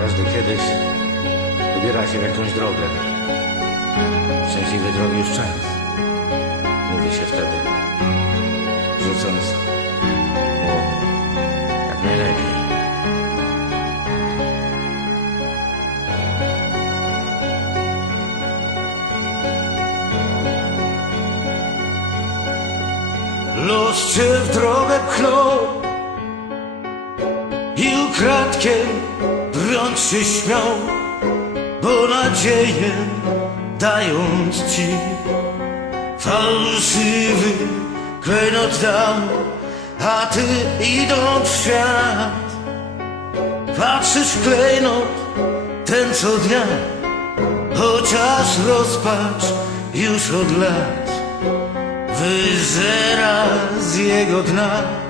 Każdy kiedyś wybiera się w jakąś drogę. Szczęśliwej drogi już czas. Mówi się wtedy, rzucąc młot, jak najlepiej. Los cię w drogę pchnął i ukradkiem drąć się śmiał, bo nadzieję dając ci fałszywy klejnot dał, a ty idąc w świat patrzysz klejnot ten co dnia, chociaż rozpacz już od lat wyzera z jego dna.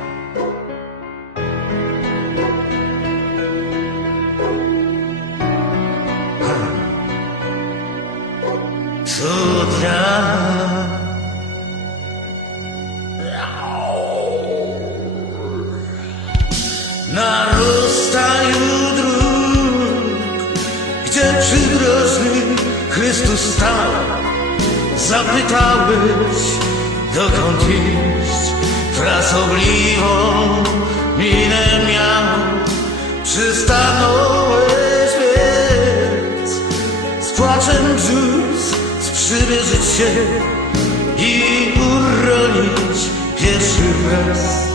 Co dnia. Na rozstaju dróg, gdzie przydrożny Chrystus stał, zapytałeś, dokąd iść, frasobliwą minę miał, przystanąłeś więc, z płaczem brzus sprzymierzyć się i uronić pierwszy raz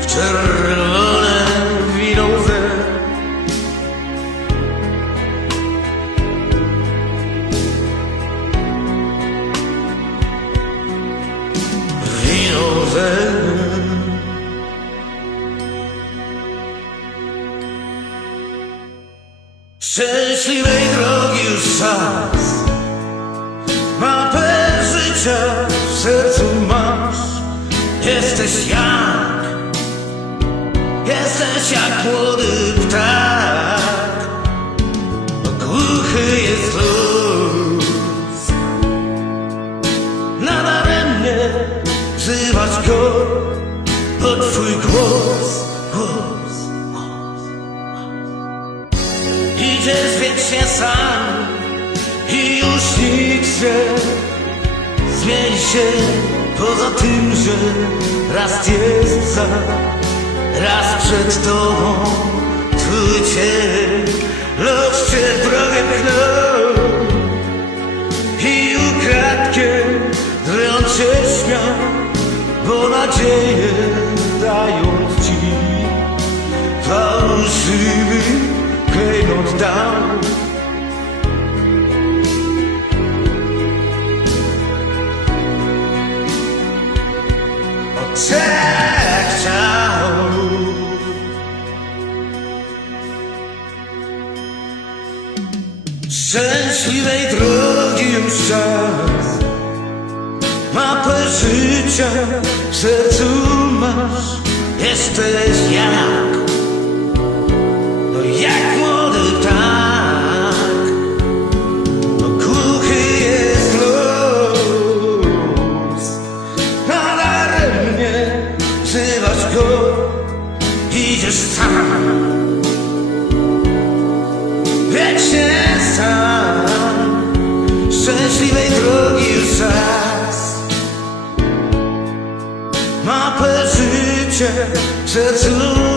w czerwone wino łzy. Wino łzy. Szczęśliwej drogi już czas młody ptak. Głuchy jest luz. Nadaremnie wzywać go O twój głos, głos Idziesz wiecznie sam i już nic się zmieni się Poza tym, że raz jest za, raz przed tobą Twój cień los cię w drogę pchnął I ukradkiem drąc się śmiał Bo nadzieję dając ci. Fałszywy klejnot dał Szczęśliwej drogi już czas. Mapę życia w sercu masz. Jesteś jak Mapę życia